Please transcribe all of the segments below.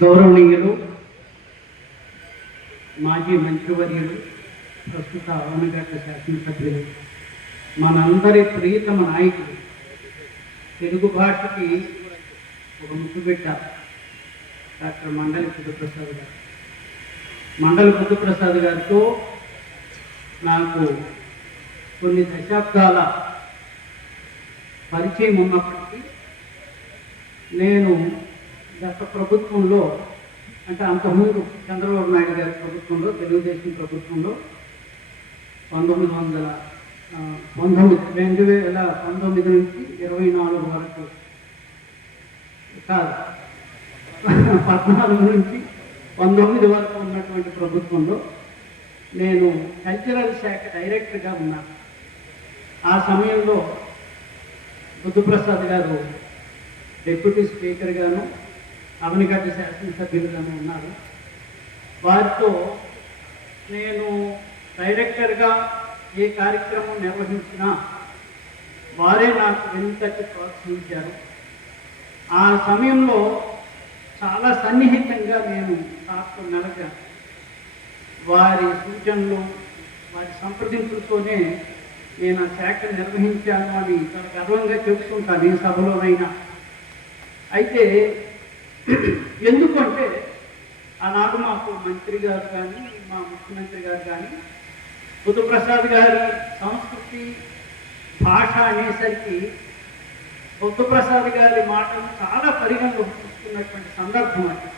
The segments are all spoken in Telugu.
గౌరవనీయులు మాజీ మంత్రివర్యులు ప్రస్తుత అవనగడ్డ శాసనసభ్యులు మనందరి ప్రియతమ నాయకులు తెలుగు భాషకి ఒక ముక్కుబిడ్డ డాక్టర్ మండలి బుద్ధప్రసాద్ గారు. మండలి బుద్ధప్రసాద్ గారితో నాకు కొన్ని దశాబ్దాల పరిచయం ఉన్నప్పటికీ నేను గత ప్రభుత్వంలో అంటే అంతకుముందు చంద్రబాబు నాయుడు గారి ప్రభుత్వంలో తెలుగుదేశం ప్రభుత్వంలో పంతొమ్మిది వందల పంతొమ్మిది రెండు వేల పంతొమ్మిది నుంచి ఇరవై నాలుగు వరకు కాదు పద్నాలుగు నుంచి పంతొమ్మిది వరకు ఉన్నటువంటి ప్రభుత్వంలో నేను కల్చరల్ శాఖ డైరెక్టర్గా ఉన్నాను ఆ సమయంలో బుద్ధప్రసాద్ గారు డిప్యూటీ స్పీకర్గాను గాను అవనిగడ్డ శాసనసభ్యులుగాను ఉన్నారు. వారితో నేను డైరెక్టర్గా ఏ కార్యక్రమం నిర్వహించినా వారే నాకు వెనుకట్టి ప్రోత్సహించారు. ఆ సమయంలో చాలా సన్నిహితంగా నేను సార్తో మెలగాను వారి సూచనలు వారి సంప్రదింపులతోనే నేను ఆ శాఖ నిర్వహించాను అని చాలా గర్వంగా చెప్పుకుంటాను ఈ సభలోనైనా. అయితే ఎందుకంటే ఆనాడు మాకు మంత్రి గారు కానీ మా ముఖ్యమంత్రి గారు కానీ బుద్ధప్రసాద్ గారి సంస్కృతి భాష అనేసరికి బుద్ధప్రసాద్ గారి మాటలు చాలా పరిగణలోకి తీసుకున్నటువంటి సందర్భం అది.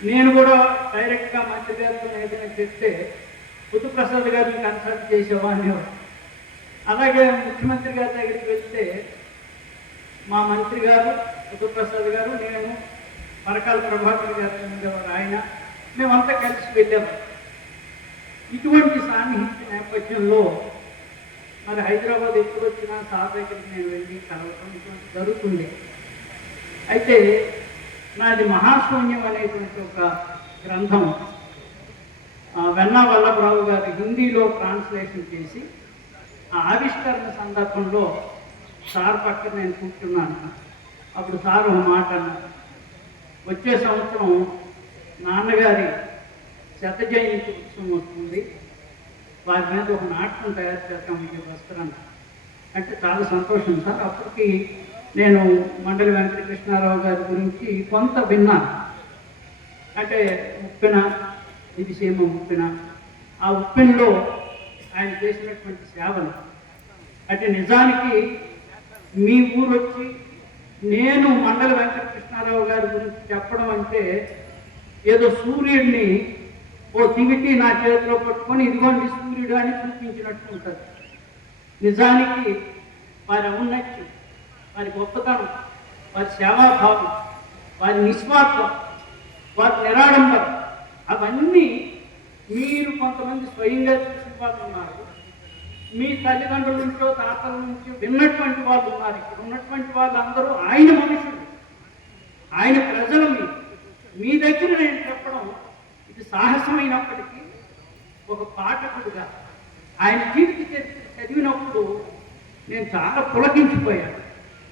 నేను కూడా డైరెక్ట్గా మంత్రి గారితో ఏదైనా చెప్తే బుద్ధప్రసాద్ గారిని కన్సల్ట్ చేసేవాడిని అలాగే ముఖ్యమంత్రి గారి దగ్గరికి వెళ్తే మా మంత్రి గారు బుద్ధప్రసాద్ గారు నేను పరకాల ప్రభాకర్ గారు ఉండేవారు ఆయన మేమంతా కలిసి వెళ్ళాము ఇటువంటి సాన్నిహిత్య నేపథ్యంలో మరి హైదరాబాద్ ఎప్పుడు వచ్చినా సార్ దగ్గరికి నేను వెళ్ళి కలవటం ఇటువంటి జరుగుతుంది అయితే నాది మహాశూన్యం అనేటువంటి ఒక గ్రంథం వెన్నా వల్లభరావు గారు హిందీలో ట్రాన్స్లేషన్ చేసి ఆ ఆవిష్కరణ సందర్భంలో సార్ పక్కన నేను కూర్చున్నాను. అప్పుడు సార్ ఒక మాట వచ్చే సంవత్సరం నాన్నగారి శత జయంతి ఉత్సవం వస్తుంది. వారి మీద ఒక నాటకం తయారు చేస్తాం ఈ వస్త్రాన్ని. అంటే చాలా సంతోషం సార్. అప్పటికి నేను మండలి వెంకటకృష్ణారావు గారి గురించి కొంత విన్నాను. అంటే ఉప్పిన ఇది సీమ ఉప్పిన. ఆ ఉప్పినలో ఆయన చేసినటువంటి సేవలు. అంటే నిజానికి మీ ఊరు వచ్చి నేను మండల వెంకటకృష్ణారావు గారి గురించి చెప్పడం అంటే ఏదో సూర్యుడిని ఓ తివిటి నా చేతిలో పట్టుకొని ఇదిగోండి సూర్యుడు అని చూపించినట్టు ఉంటుంది. నిజానికి వారి ఔన్నత్యం వారి గొప్పతనం వారి సేవాభావం వారి నిస్వార్థం వారి నిరాడంబరం అవన్నీ మీరు కొంతమంది స్వయంగా చూసిన వాళ్ళు ఉన్నారు మీ తల్లిదండ్రుల నుంచో తాతల నుంచో విన్నటువంటి వాళ్ళు ఉన్నారు. ఇక్కడ ఉన్నటువంటి వాళ్ళందరూ ఆయన మనుషులు. ఆయన ప్రజలు మీ. మీ దగ్గర నేను చెప్పడం ఇది సాహసమైనప్పటికీ ఒక పాఠకుడుగా ఆయన జీవిత చరిత్ర చదివినప్పుడు నేను చాలా పులకించిపోయాను.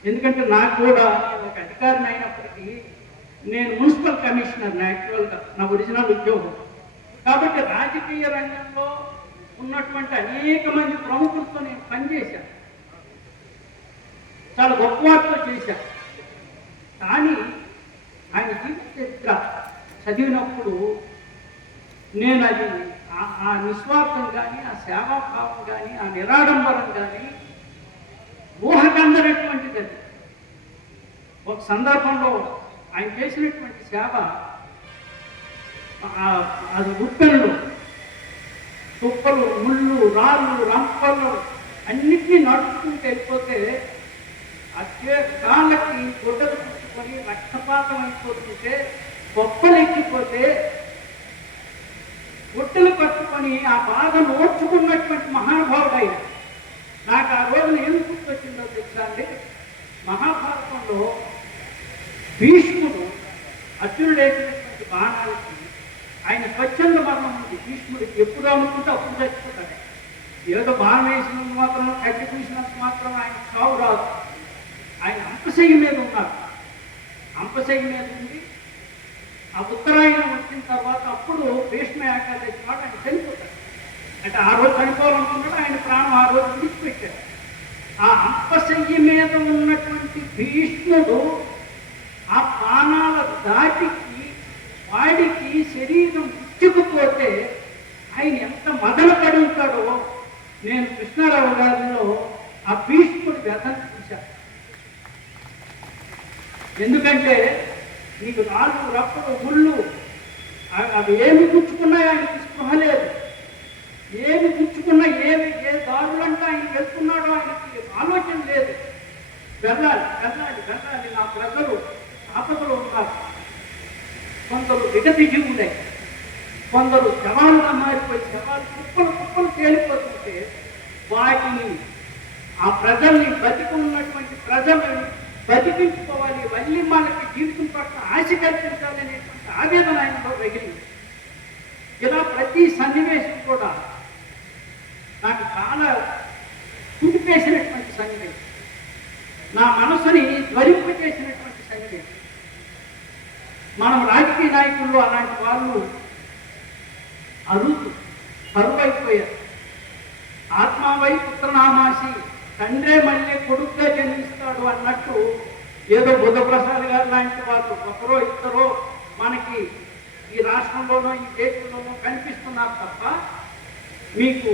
ఎందుకంటే నాకు కూడా ఒక అధికారిని అయినప్పటికీ నేను మున్సిపల్ కమిషనర్ యాక్చువల్గా నా ఒరిజినల్ ఉద్యోగం. కాబట్టి రాజకీయ రంగంలో ఉన్నటువంటి అనేక మంది ప్రముఖులతో నేను పనిచేశాను చాలా గొప్ప వాటితో చేశాను కానీ ఆయన జీవిత చరిత్ర చదివినప్పుడు నేను అది ఆ- ఆ నిస్వార్థం కానీ ఆ సేవాభావం కానీ ఆ నిరాడంబరం కానీ ఊహకందనటువంటిది అది. ఒక సందర్భంలో ఆయన చేసినటువంటి సేవ అది ఉప్పెనలు తుప్పలు ముళ్ళు రాళ్ళు రంపలు అన్నిటినీ నడుచుకుంటూ వెళ్ళిపోతే ఆ కాళ్ళకి గుడ్డలు పుట్టుకొని రక్తపాతం అయిపోతుంటే గొప్పలు ఎక్కిపోతే గుడ్డలు పట్టుకొని ఆ బాధను ఓర్చుకున్నటువంటి మహానుభావుడు ఆయన నాకు ఆ రోజున ఏం గుర్తొచ్చిందో తెలుసా అండి? మహాభారతంలో భీష్ముడు అర్జునుడు వేసినటువంటి బాణాలకి ఆయన స్వచ్ఛంద మరణం ఉంది భీష్ముడికి ఎప్పుడు అనుకుంటే అప్పుడు చచ్చిపోతాడు. ఏదో బాణం వేసినంత మాత్రం కట్టి పూసినంత మాత్రం ఆయన చావు రాదు. ఆయన అంపశయ్య మీద ఉన్నారు. అంపశయ్య మీద ఉండి ఆ ఉత్తరాయణం వచ్చిన తర్వాత అప్పుడు భీష్మ ఏకాదశి నాడు ఆయన చనిపోతాడు. అంటే ఆ రోజు చనిపోవాలనుకున్నాడు ఆయన ప్రాణం ఆ రోజు విడిచిపెట్టాడు. ఆ అంపశయ్య మీద ఉన్నటువంటి భీష్ముడు ఆ ప్రాణాల దాటి వాడికి శరీరం ఇచ్చుకుపోతే ఆయన ఎంత మదన పడి ఉంటాడో నేను కృష్ణారావు గారిలో ఆ భీష్ముడు వ్యథను చూశాను. ఎందుకంటే నీకు నాలుగు రప్పలు ముళ్ళు అవి- ఏమి గుచ్చుకున్నాయో ఆయనకి స్పృహ లేదు. ఏమి గుచ్చుకున్నా ఏమి ఏ దారులంటే ఆయన వెళ్తున్నాడో ఆయనకి ఆలోచన లేదు. వెళ్ళాలి వెళ్ళాలి వెళ్ళాలి. నా ప్రజలు ఆపదలో ఉన్నారు కొందరు విగతి జీవులే. కొందరు శవాలుగా మారిపోయి శవాలు కుప్పలు కుప్పలు తేలిపోతుంటే వాటిని ఆ ప్రజల్ని బతికి ఉన్నటువంటి ప్రజలను బతికించుకోవాలి. మళ్ళీ మనకి జీవితం పట్ల ఆశ కల్పించాలి అనేటువంటి ఆవేదన ఆయనలో రగిలింది ఇలా ప్రతి సన్నివేశం కూడా నాకు చాలా కుదిపేసినటువంటి సన్నివేశం నా మనసుని జ్వరింపజేసినటువంటి సన్నివేశం మనం రాజకీయ నాయకుల్లో అలాంటి వాళ్ళు అరుదు కరువైపోయారు. ఆత్మావై పుత్రనామాసి తండ్రే మళ్ళీ కొడుకుగా జన్మిస్తాడు అన్నట్టు ఏదో బుద్ధప్రసాద్ గారు లాంటి వాళ్ళు ఒకరో ఇద్దరో మనకి ఈ రాష్ట్రంలోనో ఈ దేశంలోనో కనిపిస్తున్నారు తప్ప మీకు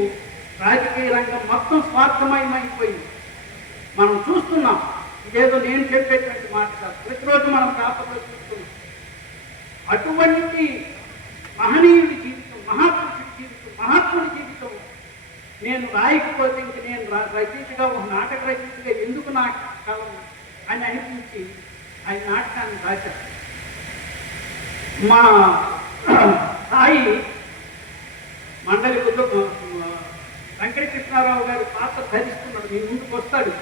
రాజకీయ రంగం మొత్తం స్వార్థమయమైపోయింది. మనం చూస్తున్నాం. ఇదేదో నేను చెప్పేటువంటి మాట కాదు. ప్రతిరోజు మనం పేపర్లో చూస్తున్నాం. అటువంటి మహనీయుడి జీవితం మహాపురుషుడి జీవితం మహాత్ముడి జీవితం నేను రాయకపోతే ఇంక నేను రచయితగా ఒక నాటక రచయితగా ఎందుకు నా కలం అని అనిపించి ఆయన నాటకాన్ని రాశారు. మా సాయి మండలి వెంకటకృష్ణారావు గారి పాత్ర ధరిస్తున్నాడు మీ ముందుకు వస్తాడు.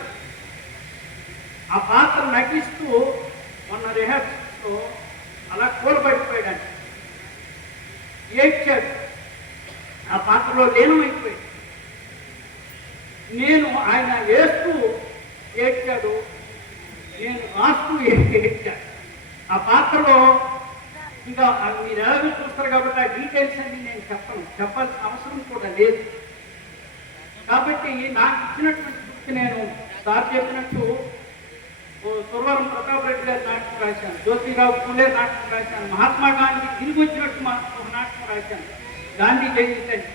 ఆ పాత్ర నటిస్తూ మొన్న రిహార్సల్స్లో అలా కోల్పడిపోయాడు ఏడ్చాడు. ఆ పాత్రలో లీనమైపోయాడు నేను ఆయన వేస్తూ ఏడ్చాడు. నేను రాస్తూ ఏడ్చాడు. ఆ పాత్రలో ఇంకా మీరు ఎలాగో చూస్తారు కాబట్టి ఆ డీటెయిల్స్ అన్ని నేను చెప్పను. చెప్పాల్సిన అవసరం కూడా లేదు. కాబట్టి నాకు ఇచ్చినటువంటి బుక్ నేను సార్ చెప్పినట్టు సురవరం ప్రతాప్ రెడ్డి గారి నాటకం రాశాను. జ్యోతిరావు పూలే నాటకం రాశాను. మహాత్మా గాంధీ తిరిగి వచ్చినట్టు మా ఒక నాటకం రాశాను. గాంధీ జయంతి అని.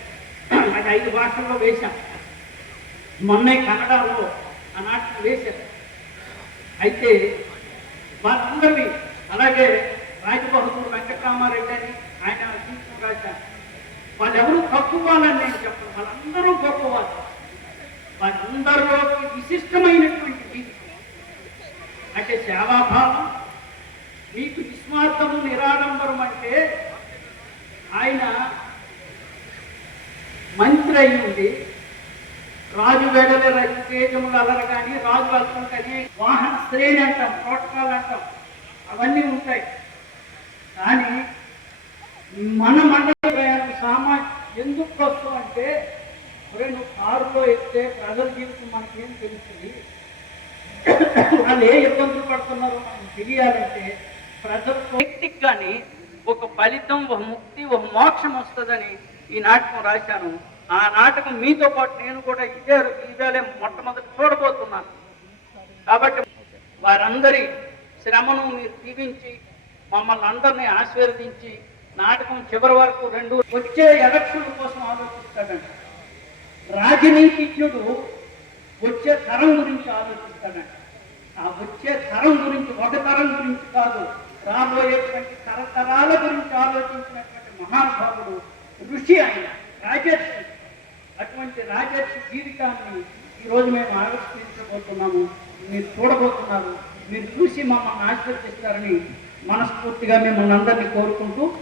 అది ఐదు భాషల్లో వేశాను మొన్నే కన్నడలో ఆ నాటకం వేశాను అయితే వాళ్ళందరివి అలాగే రాజబహదూర్ వెంకటరామారెడ్డి అని ఆయన తీసుకుని రాశారు. వాళ్ళెవరూ తక్కువ వాళ్ళని నేను చెప్పను. వాళ్ళందరూ గొప్పవాళ్ళు. వాళ్ళందరిలోకి విశిష్టమైనటువంటి అంటే సేవాభావం మీకు నిస్వార్థము నిరాడంబరం అంటే ఆయన మంత్రి అయ్యింది రాజు వేడల రైతు తేజములు అలర కానీ రాజు అల్పం కానీ వాహన శ్రేణి అంటాం ప్రోటోకాల్ అంటాం. అవన్నీ ఉంటాయి. కానీ మన మండలి ప్రయాణం సామా ఎందుకు వస్తాం అంటే నువ్వు కారులో ఎక్కితే ప్రజల జీవితం మనకేం తెలుస్తుంది? వాళ్ళు ఏ ఇబ్బందులు పడుతున్నారో మనం తెలియాలంటే ప్రజల వ్యక్తికి కానీ ఒక ఫలితం ఒక ముక్తి ఒక మోక్షం వస్తుందని ఈ నాటకం రాశాను. ఆ నాటకం మీతో పాటు నేను కూడా ఇదే ఇదేలే మొట్టమొదటి చూడబోతున్నాను. కాబట్టి వారందరి శ్రమను మీరు దీవించి మమ్మల్ని అందరినీ ఆశీర్వదించి నాటకం చివరి వరకు రెండు వచ్చే ఎలక్షన్ కోసం ఆలోచిస్తాడంట రాజనీతిజ్ఞుడు వచ్చే తరం గురించి ఆలోచిస్తానంట ఆ వచ్చే తరం గురించి ఒక తరం గురించి కాదు రాబోయేటువంటి తరతరాల గురించి ఆలోచించినటువంటి మహానుభావుడు ఋషి ఆయన రాజర్షి. అటువంటి రాజర్షి జీవితాన్ని ఈరోజు మేము ఆవిష్కరించబోతున్నాము. మీరు చూడబోతున్నారు. మీరు చూసి మమ్మల్ని ఆశీర్వదిస్తారని మనస్ఫూర్తిగా మిమ్మల్ని అందరినీ కోరుకుంటూ